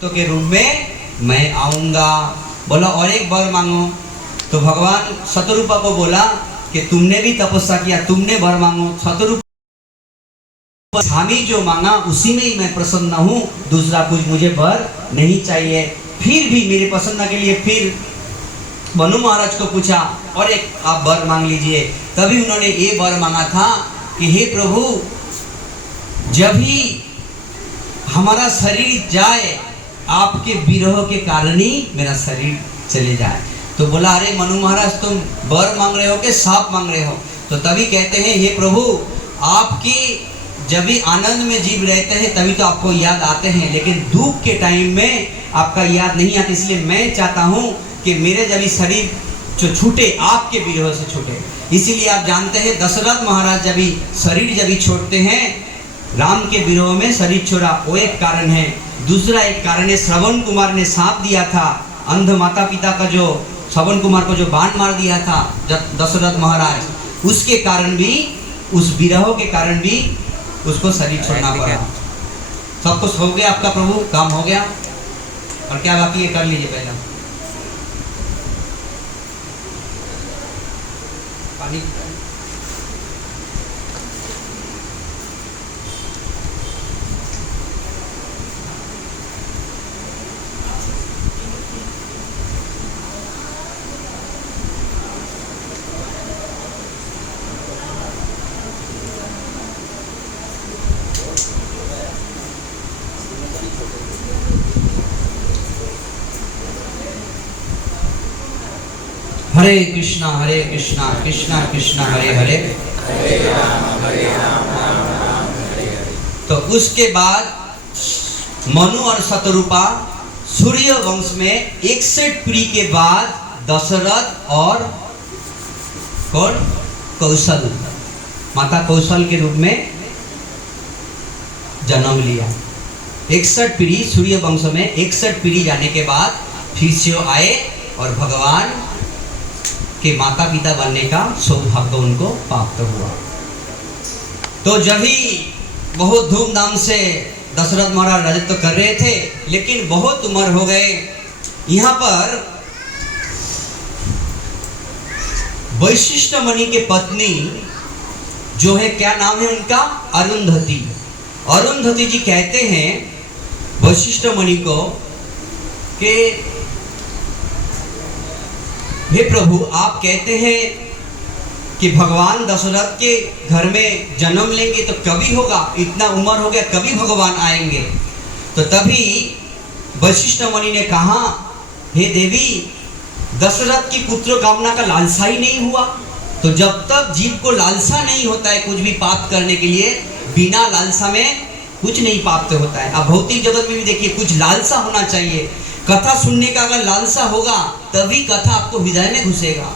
तो के रूप में मैं आऊंगा। बोला और एक वर मांगो। तो भगवान शतरूपा को बोला कि तुमने भी तपस्या किया, तुमने वर मांगो। शतरूपा स्वामी जो मांगा उसी में ही मैं प्रसन्न हूँ, दूसरा कुछ मुझे वर नहीं चाहिए। फिर भी मेरे प्रसन्न के लिए फिर मनु महाराज को पूछा और एक आप वर मांग लीजिए। तभी उन्होंने ये वर मांगा था कि हे प्रभु, जब ही हमारा शरीर जाए आपके विरह के कारण ही मेरा शरीर चले जाए। तो बोला अरे मनु महाराज तुम वर मांग रहे हो कि साप मांग रहे हो? तो तभी कहते हैं हे प्रभु, आपकी जब भी आनंद में जीव रहते हैं तभी तो आपको याद आते हैं, लेकिन दुख के टाइम में आपका याद नहीं आता। इसलिए मैं चाहता हूँ कि मेरे जब भी शरीर जो छूटे आपके विरह से छूटे। इसीलिए आप जानते हैं दशरथ महाराज जब भी शरीर जब भी छोड़ते हैं, राम के विरह में शरीर छोड़ा, वो एक कारण है। दूसरा एक कारण है श्रवण कुमार ने सांप दिया था, अंध माता पिता का जो श्रवण कुमार को जो बाण मार दिया था दशरथ महाराज, उसके कारण भी, उस विरह के कारण भी उसको शरीर छोड़ना पड़ा। सब कुछ हो गया आपका प्रभु, काम हो गया और क्या बाकी है कर लीजिए। पहला पानी हरे कृष्णा कृष्णा कृष्णा हरे हरे, तो उसके बाद मनु और शतरूपा सूर्य वंश में 61 पीढ़ी के बाद दशरथ और कौन, कौशल, माता कौशल के रूप में जन्म लिया। 61 पीढ़ी सूर्य वंश में 61 पीढ़ी जाने के बाद फिर से आए और भगवान के माता पिता बनने का सौभाग्य उनको प्राप्त हुआ। तो जब ही बहुत धूमधाम से दशरथ महाराज राजत्व कर रहे थे, लेकिन बहुत उम्र हो गए। यहाँ पर वशिष्ठ मुनि के पत्नी जो है, क्या नाम है उनका, अरुंधति। अरुंधति जी कहते हैं वशिष्ठ मुनि को कि हे प्रभु, आप कहते हैं कि भगवान दशरथ के घर में जन्म लेंगे तो कभी होगा, इतना उम्र हो गया कभी भगवान आएंगे? तो तभी वशिष्ठ मुनि ने कहा हे देवी, दशरथ की पुत्र कामना का लालसा ही नहीं हुआ। तो जब तक जीव को लालसा नहीं होता है कुछ भी प्राप्त करने के लिए, बिना लालसा में कुछ नहीं प्राप्त होता है। अब भौतिक जगत में भी देखिए कुछ लालसा होना चाहिए। कथा सुनने का अगर लालसा होगा तभी कथा आपको हृदय में घुसेगा।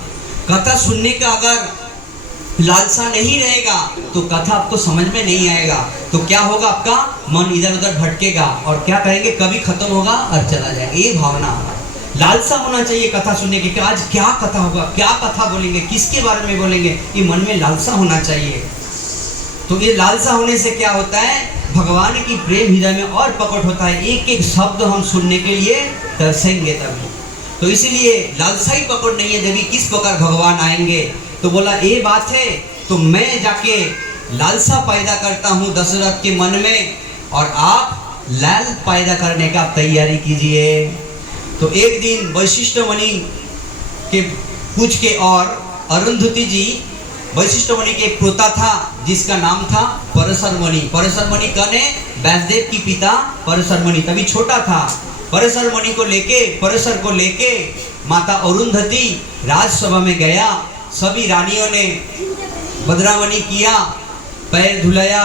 कथा सुनने का अगर लालसा नहीं रहेगा तो कथा आपको समझ में नहीं आएगा। तो क्या होगा, आपका मन इधर उधर भटकेगा और क्या करेंगे, कभी खत्म होगा और चला जाएगा। ये भावना होगा, लालसा होना चाहिए कथा सुनने की कि आज क्या कथा होगा, क्या कथा बोलेंगे, किसके बारे में बोलेंगे, ये मन में लालसा होना चाहिए। तो ये लालसा होने से क्या होता है, भगवान की प्रेम हृदय में और प्रकट होता है। एक एक शब्द हम सुनने के लिए तरसेंगे तभी। तो इसीलिए लालसा ही पकड़ नहीं है देवी, किस प्रकार भगवान आएंगे। तो बोला ये बात है, तो मैं जाके लालसा पैदा करता हूँ दशरथ के मन में और आप लाल पैदा करने का तैयारी कीजिए। तो एक दिन वशिष्ठ मुनि के पूछ के और अरुंधति जी, वशिष्ठ मुनि के एक पोता था जिसका नाम था पराशर मुनि। पराशर मुनि कौन है, व्यासदेव की पिता पराशर मुनि, तभी छोटा था। पराशर मुनि को लेके, पराशर को लेके माता अरुंधति राजसभा में गया। सभी रानियों ने बद्रावनी किया, पैर धुलाया,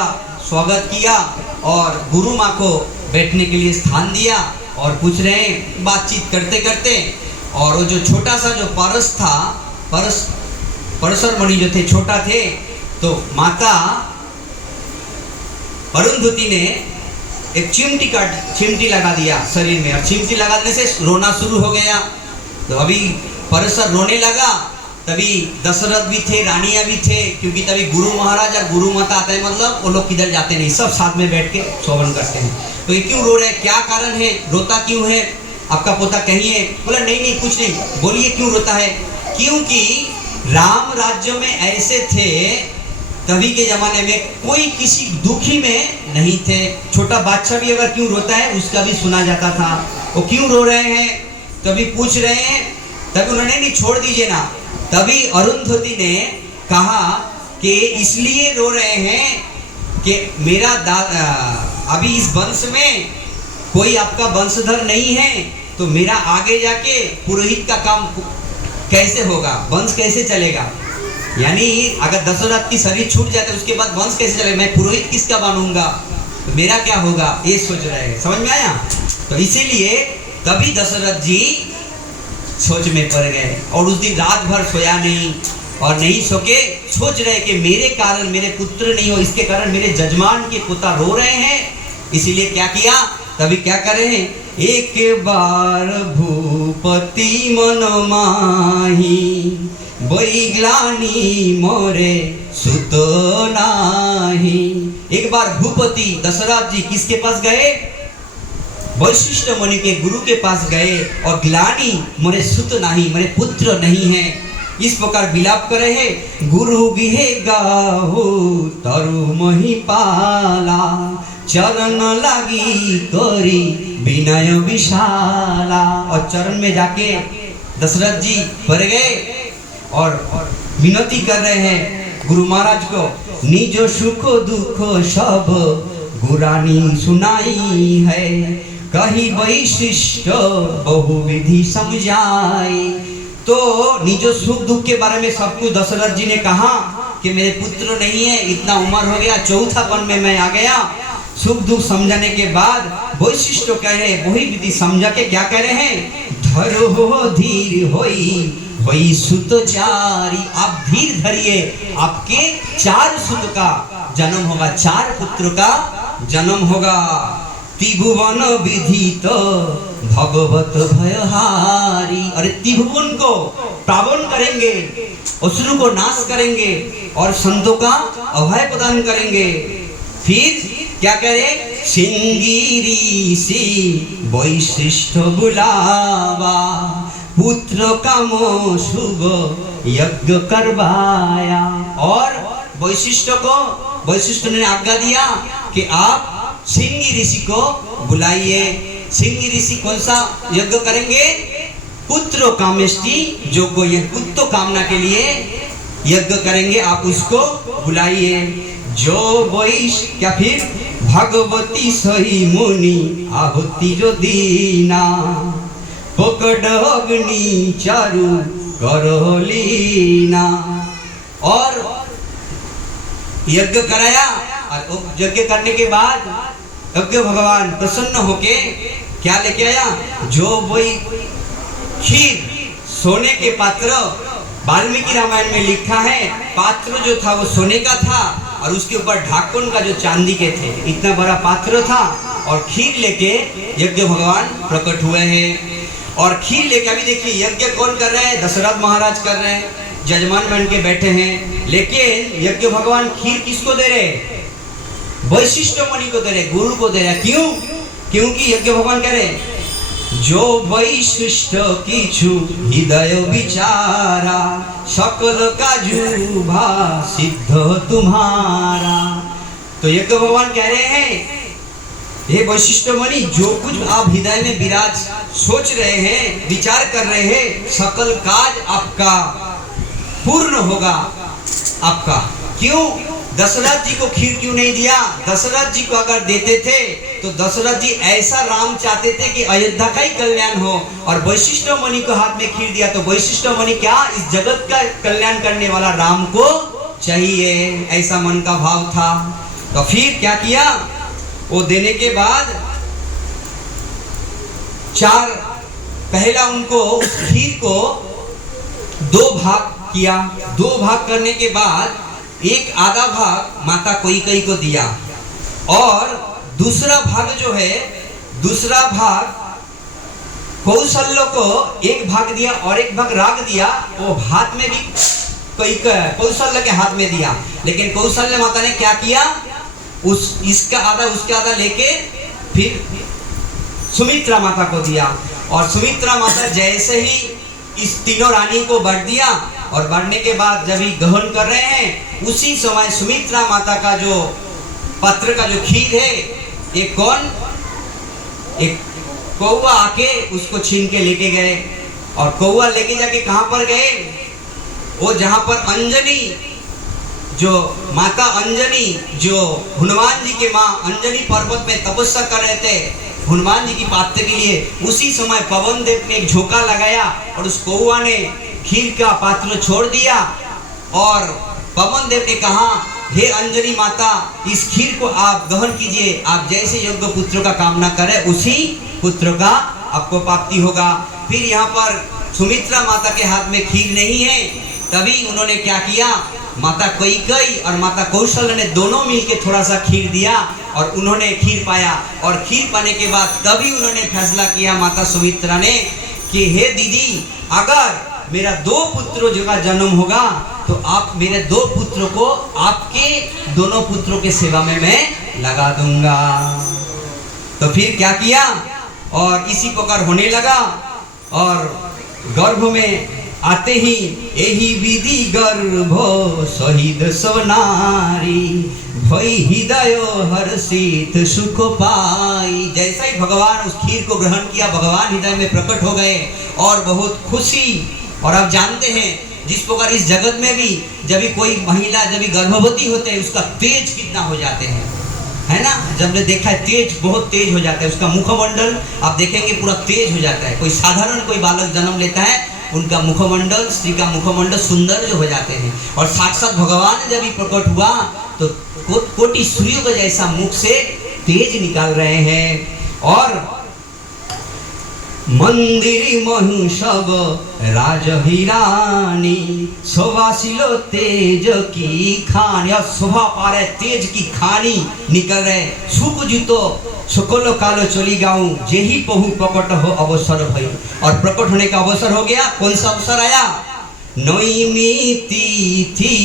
स्वागत किया और गुरु माँ को बैठने के लिए स्थान दिया और पूछ रहे हैं बातचीत करते करते। और वो जो छोटा सा जो पारस था, पराशर मुनि जो थे छोटा थे, तो माता अरुंधति ने एक चिमटी लगा दिया शरीर में और चिमटी लगाने से रोना शुरू हो गया। तो अभी पराशर रोने लगा तभी दशरथ भी थे, रानियां भी थे, क्योंकि तभी गुरु महाराज और गुरु माता आते हैं, मतलब वो लोग किधर जाते नहीं, सब साथ में बैठ के शोभन करते हैं। तो ये क्यों रो रहे हैं, क्या कारण है, रोता क्यों है आपका पोता, कहिए। बोला नहीं नहीं कुछ नहीं। बोलिए क्यों रोता है। क्योंकि राम राज्य में ऐसे थे तभी के जमाने में, कोई किसी दुखी में नहीं थे। छोटा बच्चा भी अगर क्यों रोता है उसका भी सुना जाता था। वो क्यों रो रहे हैं तभी पूछ रहे हैं, तभी उन्होंने नहीं छोड़ दीजिए ना। तभी अरुंधति ने कहा कि इसलिए रो रहे हैं कि मेरा अभी इस वंश में कोई आपका वंशधर नहीं है, तो मेरा आगे जाके पुरोहित का काम कैसे होगा, वंश कैसे चलेगा। यानी अगर दशरथ की शरीर छूट जाए तो उसके बाद वंश कैसे चलेगा, मैं पुरोहित किसका बनूंगा, तो मेरा क्या होगा, ये सोच रहे हैं। समझ में आया। तो इसीलिए तभी दशरथ जी सोच में पड़ गए और उस दिन रात भर सोया नहीं और नहीं सो के सोच रहे कि मेरे कारण मेरे पुत्र नहीं हो, इसके कारण मेरे जजमान के पोता रो रहे हैं। इसीलिए क्या किया, तभी क्या कर रहे हैं, एक बार भूपति मन माही बैग्लानी मोरे सुत नाही। एक बार भूपति दशरथ जी किसके पास गए, वशिष्ठ मुनि के गुरु के पास गए और ग्लानी मोरे सुत नहीं, मेरे पुत्र नहीं है, इस प्रकार विलाप करे है। गुरु विहे गाहु तरु महिपाला चरण लागी करी विनय विशाला। और चरण में जाके दशरथ जी पड़ गए और विनती कर रहे हैं गुरु महाराज को, निज सुख दुख सब गुरानी सुनाई है, कही वैशिष्ट बहुविधि समझाई। तो निजो सुख दुख के बारे में सब कुछ दशरथ जी ने कहा कि मेरे पुत्र नहीं है, इतना उम्र हो गया, चौथापन में मैं आ गया। सुख दुख समझाने के बाद वैशिष्ट कह रहे, वही विधि समझा के क्या कह रहे हैं, धरो धीर होई सुत चारी। आप धीर धरिए, आपके 4 सुत का जन्म होगा, 4 पुत्र का जन्म होगा। त्रिभुवन विधित भगवत भयहारी। अरे त्रिभुवन को पावन करेंगे, असुरों को नाश करेंगे और संतों का अभय प्रदान करेंगे। फिर क्या करे, सिंगिरी सी वैशिष्ठ बुलावा, पुत्र कामो शुभ यज्ञ करवाया। और वैशिष्ठ ने आज्ञा दिया कि आप सिंगी ऋषि को बुलाइए। सिंगी ऋषि कौन सा यज्ञ करेंगे, पुत्र कामेष्टि, जो कोई पुत्र कामना के लिए यज्ञ करेंगे, आप उसको बुलाइए। जो वैश क्या फिर भगवती सही मुनि आहुति जो दीना, पकड़ अग्नि चारु करोलीना। और यज्ञ कराया और यज्ञ करने के बाद यज्ञ भगवान प्रसन्न होके क्या लेके आया, जो वही खीर, सोने के पात्र। वाल्मीकि रामायण में लिखा है पात्र जो था वो सोने का था और उसके ऊपर ढाकुन का जो चांदी के थे, इतना बड़ा पात्र था। और खीर लेके यज्ञ भगवान प्रकट हुए हैं। और खीर लेके अभी देखिए यज्ञ कौन कर रहे हैं, दशरथ महाराज कर रहे हैं, जजमान बन के बैठे हैं। लेकिन यज्ञ भगवान खीर किसको दे रहे, वैशिष्ठ मुनि को दे रहे, गुरु को दे रहे। क्यों, क्योंकि यज्ञ भगवान कह रहे, जो वैशिष्ट किछु हृदय विचारा, सकल काजुभा सिद्ध तुम्हारा। तो यज्ञ भगवान कह रहे हैं, हे वैशिष्ठ मुनि, जो कुछ आप हृदय में विराज सोच रहे हैं, विचार कर रहे हैं, सकल काज आपका पूर्ण होगा आपका। क्यों, दशरथ जी को खीर क्यों नहीं दिया। दशरथ जी को अगर देते थे तो दशरथ जी ऐसा राम चाहते थे कि अयोध्या का ही कल्याण हो, और वैशिष्ठ मुनि को हाथ में खीर दिया तो वैशिष्ठ मुनि क्या, इस जगत का कल्याण करने वाला राम को चाहिए, ऐसा मन का भाव था। तो फिर क्या किया, वो देने के बाद 4 पहला उनको उस खीर को 2 भाग किया। 2 भाग करने के बाद एक आधा भाग माता कैकेयी को दिया और दूसरा भाग जो है, दूसरा भाग कौशल्य को एक भाग दिया और एक भाग राग दिया, वो हाथ में भी कोई कौशल्य के हाथ में दिया, लेकिन कौशल्य माता ने क्या किया, इसका आधा उसके आधा लेके फिर सुमित्रा माता को दिया। और सुमित्रा माता जैसे ही इस तीनों रानी को बढ़ दिया, और बढ़ने के बाद जब ही ग्रहण कर रहे हैं, उसी समय सुमित्रा माता का जो पत्र का जो खीर है, एक कौवा आके उसको छीन के लेके गए। और कौवा लेके जाके कहां पर गए, वो जहां पर अंजनी, जो माता अंजनी, जो हनुमान जी के माँ अंजनी पर्वत में तपस्या कर रहे थे हनुमान जी की प्राप्ति के लिए, उसी समय पवन देव ने एक झोंका लगाया और उस कौवा ने खीर का पात्र छोड़ दिया। और पवन देव ने कहा, हे अंजनी माता, इस खीर को आप ग्रहण कीजिए, आप जैसे योग्य पुत्र का कामना करें उसी पुत्र का आपको प्राप्ति होगा। फिर यहाँ पर सुमित्रा माता के हाथ में खीर नहीं है, तभी उन्होंने क्या किया, माता कैकेयी और माता कौशल्य ने दोनों मिलकर थोड़ा सा खीर दिया और उन्होंने खीर पाया। और खीर पाने के बाद तभी उन्होंने फैसला किया माता सुमित्रा ने कि हे दीदी, अगर मेरा 2 पुत्रों का जन्म होगा तो आप मेरे 2 पुत्रों को आपके दोनों पुत्रों के सेवा में मैं लगा दूंगा। तो फिर क्या किया, और इसी प्रकार होने लगा। और गर्भ में आते ही यही विधि गर्भ शहीद सोनारी, भई हृदय हर्षित सुख पाई। जैसा ही भगवान उस खीर को ग्रहण किया, भगवान हृदय में प्रकट हो गए और बहुत खुशी। और आप जानते हैं जिस प्रकार इस जगत में भी जब भी कोई महिला जब भी गर्भवती होते हैं, उसका तेज कितना हो जाते हैं, है ना। जब ने देखा है तेज, बहुत तेज हो जाता है उसका मुखमंडल, आप देखेंगे पूरा तेज हो जाता है। कोई साधारण कोई बालक जन्म लेता है, उनका मुखमंडल, स्त्री का मुखमंडल सुंदर जो हो जाते हैं। और साक्षात भगवान जब भी प्रकट हुआ तो कोटि सूर्यों का जैसा मुख से तेज निकाल रहे हैं। और मंदिर महु सब राजहिरानी, शोभाशील तेज की खानी, और शोभा पा रहे तेज की खानी निकल रहे। सुख जुतो सकल कालो चली गाऊं, जेही पहु प्रकट हो अवसर भई। और प्रकट होने का अवसर हो गया। कौन सा अवसर आया, नैमी तिथि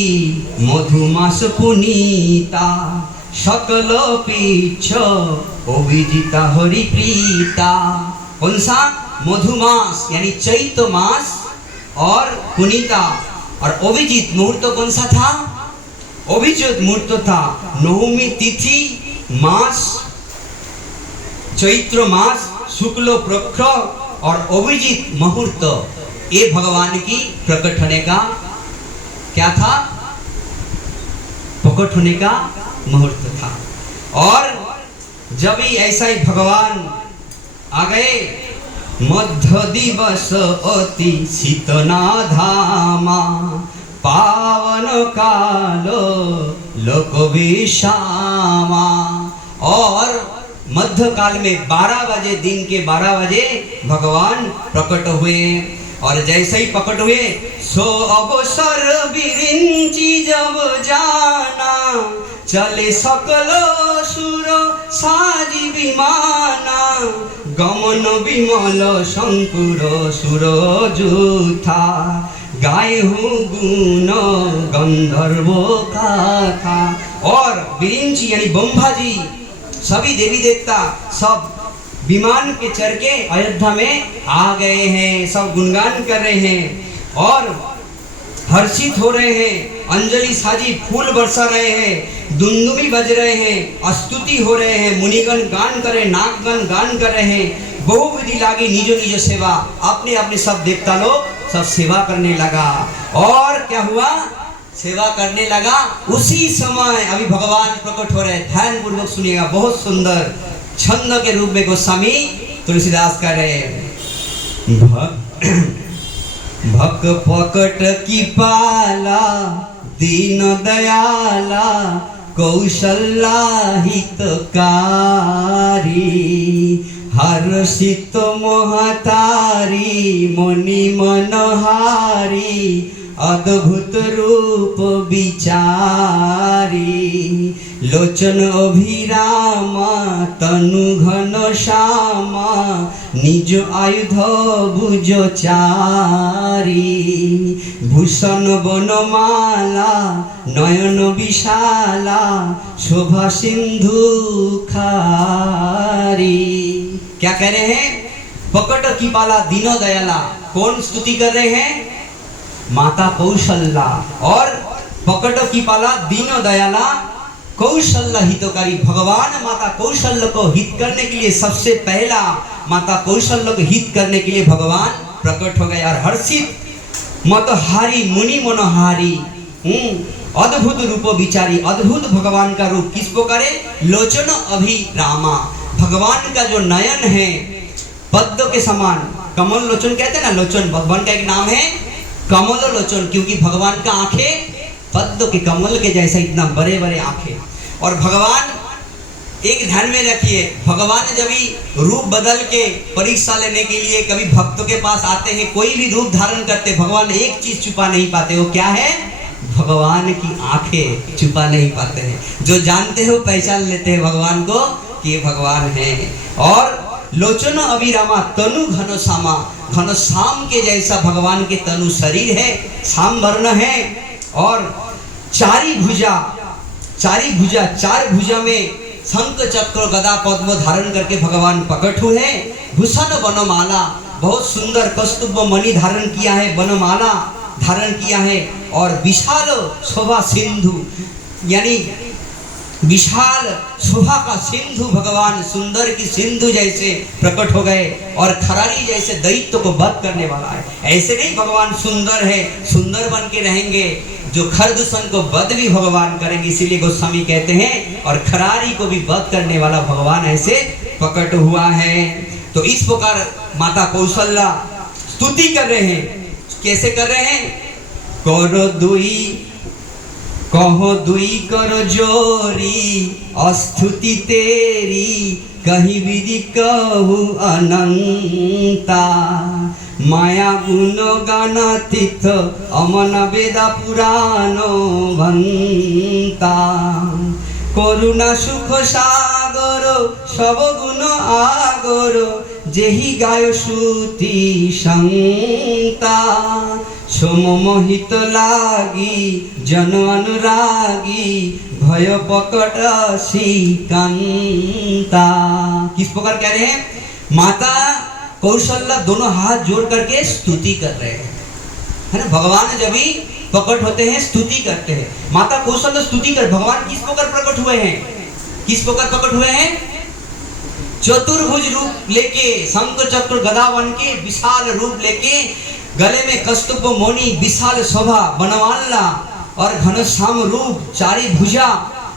मधुमास पुनीता, सकल पीछ अभिजिता हरिप्रीता। कौन सा, मधुमास यानी चैत्र मास और पुनीता। और अभिजित मुहूर्त कौन सा था, अभिजित मुहूर्त था नवमी तिथि मास, चैत्र मास, शुक्ल पक्ष और अभिजित मुहूर्त, ये भगवान की प्रकट होने का क्या था, प्रकट होने का मुहूर्त था। और जब ही ऐसा ही भगवान आ गए, मध्य दिवस अति शीतना धामा, पावन कालो लोक विश्रामा। और मध्य काल में 12 बजे, दिन के 12 बजे भगवान प्रकट हुए। और जैसे ही प्रकट हुए, सो अवसर बिरिंची जब जाना, चले सकल सुर साजी विमाना, गमन विमल शंकुर सुर जूथा, गाय हूँ गुण गंधर्व कथा। और बिरिंची यानी ब्रह्मा जी, सभी देवी देवता सब विमान के चढ़ के अयोध्या में आ गए हैं, सब गुणगान कर रहे हैं और हर्षित हो रहे हैं। अंजलि साजी फूल बरसा रहे हैं, दुंदुमी बज रहे हैं, स्तुति हो रहे हैं, मुनिगण गान कर रहे, नागगण गान कर रहे हैं। बहुविधि लागी निजो निजो सेवा, अपने अपने सब देवता लोग सब सेवा करने लगा। और क्या हुआ, सेवा करने लगा। उसी समय अभी भगवान प्रकट हो रहे, ध्यान पूर्वक सुनिएगा, बहुत सुंदर छंद के रूप में गोस्वामी तुलसीदास कर रहे भक पकट की पाला, दीन दयाला, कौशल्या हितकारी, हर्षित मोहतारी, मुनि मनहारी, अद्भुत रूप विचारी, लोचन अभिरामा तनु घन श्यामा निज आयुध भुज चारी भूषण बनमाला नयन विशाला शोभा सिंधु खारी। क्या कह रहे हैं? पकट की पाला दीनो दयाला। कौन स्तुति कर रहे हैं? माता कौशल्या। और पकट की पाला दीनो दयाला कौशल्य हितकारी। भगवान माता कौशल्य को हित करने के लिए सबसे पहला माता कौशल्य को हित करने के लिए भगवान प्रकट हो गए। और हर्षित मतहारी मुनि मनोहारी अद्भुत रूप विचारी। अद्भुत भगवान का रूप किस प्रकार है? लोचन अभिरामा। भगवान का जो नयन है पद्म के समान, कमल लोचन कहते हैं ना, लोचन भगवान का एक नाम है कमल लोचन, क्योंकि भगवान का आंखें पद्म के कमल के जैसा इतना बड़े बड़े आंखें। और भगवान एक ध्यान में रखिए, भगवान जब भी रूप बदल के परीक्षा लेने के लिए कभी भक्तों के पास आते हैं, कोई भी रूप धारण करते, भगवान एक चीज छुपा नहीं पाते। वो क्या है? भगवान की आंखें छुपा नहीं पाते हैं। जो जानते हो पहचान लेते हैं भगवान को कि ये भगवान है। और लोचन अभिरामा तनु घन श्यामा, घन श्याम के जैसा भगवान के तनु शरीर है, श्याम वर्ण है। और चारी भुजा, चार भुजा में शंख चक्र गदा पद्म धारण करके भगवान प्रकट हुए हैं। भूषण वनमाला, बहुत सुंदर कस्तूभ मणि धारण किया है, वनमाला धारण किया है। और विशाल शोभा सिंधु, यानी विशाल शोभा का सिंधु, भगवान सुंदर की सिंधु जैसे प्रकट हो गए। और खरारी जैसे दैत्य को वध करने वाला है। ऐसे नहीं भगवान सुंदर है, सुंदर बन के रहेंगे, जो खरदूषण को वध भी भगवान करेंगे। इसीलिए गोस्वामी कहते हैं और खरारी को भी वध करने वाला भगवान ऐसे प्रकट हुआ है। तो इस प्रकार माता कौशल्या स्तुति कर रहे हैं। कैसे कर रहे हैं? करो दुई कहो दुई करो जोरी अस्तुति तेरी कही विधि कहू अनंता माया गुण गानातीत अमन वेदा पुराण भंता करुणा सुख सागर सब गुण आगर जेहि गाय श्रुति संता सोम मोहित लागी जन अनुरागी भय पकट श्रीकांता। किस प्रकार कह रहे हैं? माता कौशल्या दोनों हाथ जोड़ करके स्तुति कर रहे हैं, है ना। भगवान जब भी प्रकट होते हैं स्तुति करते हैं। माता कौशल्या स्तुति कर। भगवान किस प्रकार प्रकट हुए हैं? किस प्रकार प्रकट हुए हैं? चतुर्भुज रूप लेके, शंख चक्र गदा बन के, विशाल रूप लेके, गले में कस्तूभ मणि, विशाल शोभा, बनमाला और घनश्याम रूप, चारी भुजा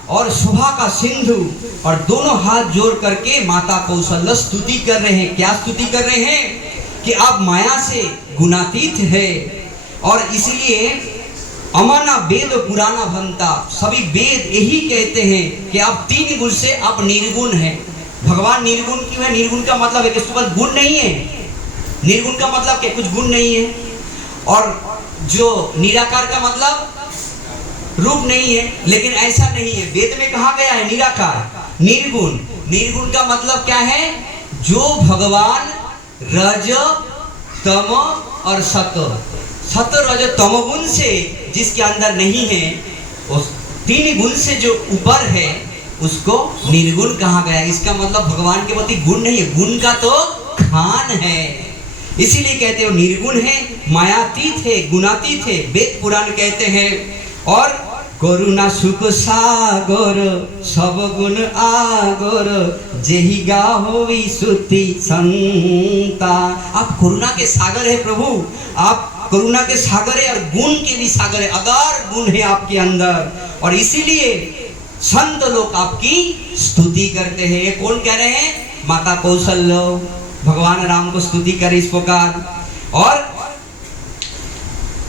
और शोभा का सिंधु, और दोनों हाथ जोड़ करके माता कौशल्या स्तुति कर रहे हैं। क्या स्तुति कर रहे हैं? कि आप माया से गुणातीत है और इसलिए अमाना वेद पुराना भंता, सभी वेद यही कहते हैं कि आप तीन गुण से आप निर्गुण हैं। भगवान निर्गुण क्यों है? निर्गुण का मतलब है कि उसके पास गुण नहीं है। निर्गुण का मतलब क्या? कुछ गुण नहीं है। और जो निराकार का मतलब रूप नहीं है, लेकिन ऐसा नहीं है। वेद में कहा गया है निराकार, निर्गुण। निर्गुण का मतलब क्या है? जो भगवान रज तम और सत, सत रज तम गुण से जिसके अंदर नहीं है, उस तीन गुण से जो ऊपर है उसको निर्गुण कहा गया। इसका मतलब भगवान के प्रति गुण नहीं है, गुण का तो खान है। इसीलिए कहते हो निर्गुण है, मायातीत है, गुणातीत है, वेद पुराण कहते हैं। और करुणा सुख सागर सब गुण आगर जेहि गाहोवी सुति संता। आप करुणा के सागर है प्रभु, आप करुणा के सागर है और गुण के भी सागर है, अगार गुण है आपके अंदर। और इसीलिए संत लोग आपकी स्तुति करते हैं। ये कौन कह रहे हैं? माता कौशल्या भगवान राम को स्तुति करे इस प्रकार। और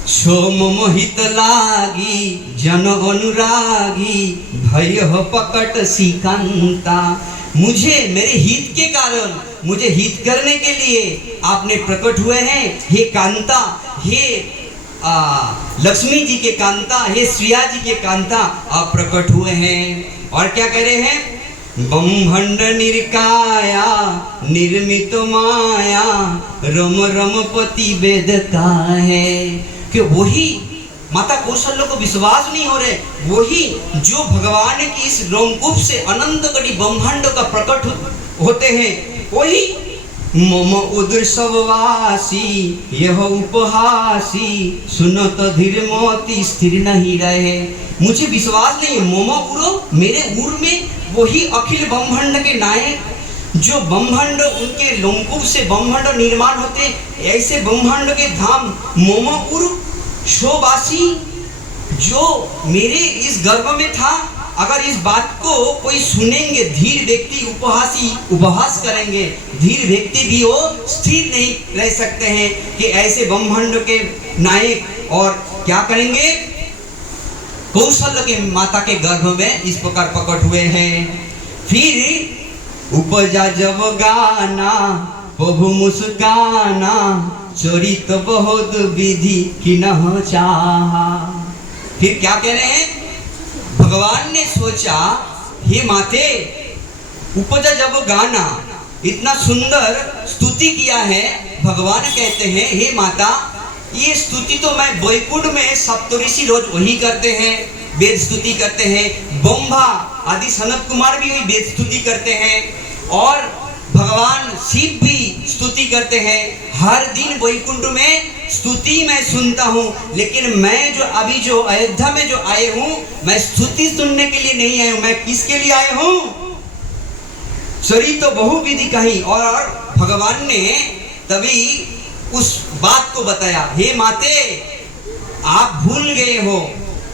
सोम मोहित लागी जन अनुरागी भय हो पकट श्रीकांता। मुझे मेरे हित के कारण, मुझे हित करने के लिए आपने प्रकट हुए हैं। हे कांता, हे लक्ष्मी जी के कांता, हे श्रिया जी के कांता, आप प्रकट हुए हैं। और क्या कह रहे हैं? ब्रह्मांड निरकाया निर्मित माया रम रमपति वेद का है। कि वही माता कौशल्य को विश्वास नहीं हो रहे, वही जो भगवान की इस रोमकूप से अनंत कटी ब्रह्मांड का प्रकट होते हैं, वही मम उदर सबवासी यह उपहासी सुनत धीर मोती स्थिर नहीं रहे। मुझे विश्वास नहीं है, मम उरो मेरे उर में वही अखिल ब्रह्मांड के नायक, जो ब्रह्मांड उनके लोमकूप से ब्रह्मांड निर्माण होते, ऐसे ब्रह्मांड के धाम मम उर शोबासी जो मेरे इस गर्भ में था। अगर इस बात को कोई सुनेंगे, धीर व्यक्ति उपहासी उपहास करेंगे, धीर व्यक्ति भी वो स्थिर नहीं रह सकते हैं कि ऐसे ब्रह्मांड के नायक और क्या करेंगे? कौशल्य के माता के गर्भ में इस प्रकार प्रकट हुए हैं। फिर उपजा जब गाना प्रभु मुस्काना चरित बहुत विधि की न चाहा। फिर क्या कह रहे हैं? भगवान ने सोचा, हे माते, उपजा जब गाना, इतना सुंदर स्तुति किया है। भगवान कहते हैं, हे माता, ये स्तुति तो मैं वैकुंठ में सप्तऋषि रोज वही करते हैं, वेद स्तुति करते हैं। ब्रह्मा आदि सनत कुमार भी वही वेद स्तुति करते हैं, और भगवान शिव भी स्तुति करते हैं। हर दिन वैकुंठ में स्तुति मैं सुनता हूँ, लेकिन मैं जो अभी जो अयोध्या में जो आए हूँ, मैं स्तुति सुनने के लिए नहीं आया हूँ। मैं किसके लिए आया हूँ? शरीर तो बहुविधि कही। और भगवान ने तभी उस बात को बताया, हे माते, आप भूल गए हो,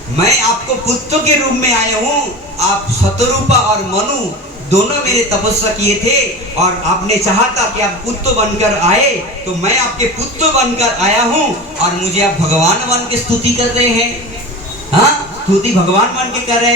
मैं आपको पुत्र के रूप में आया हूँ। आप शतरूपा और मनु दोनों मेरे तपस्या किए थे, और आपने चाहा था कि आप पुत्र बनकर आए, तो मैं आपके पुत्र बनकर आया हूँ, और मुझे आप भगवान बन के स्तुति कर रहे हैं। हाँ, स्तुति भगवान बन के कर रहे हैं।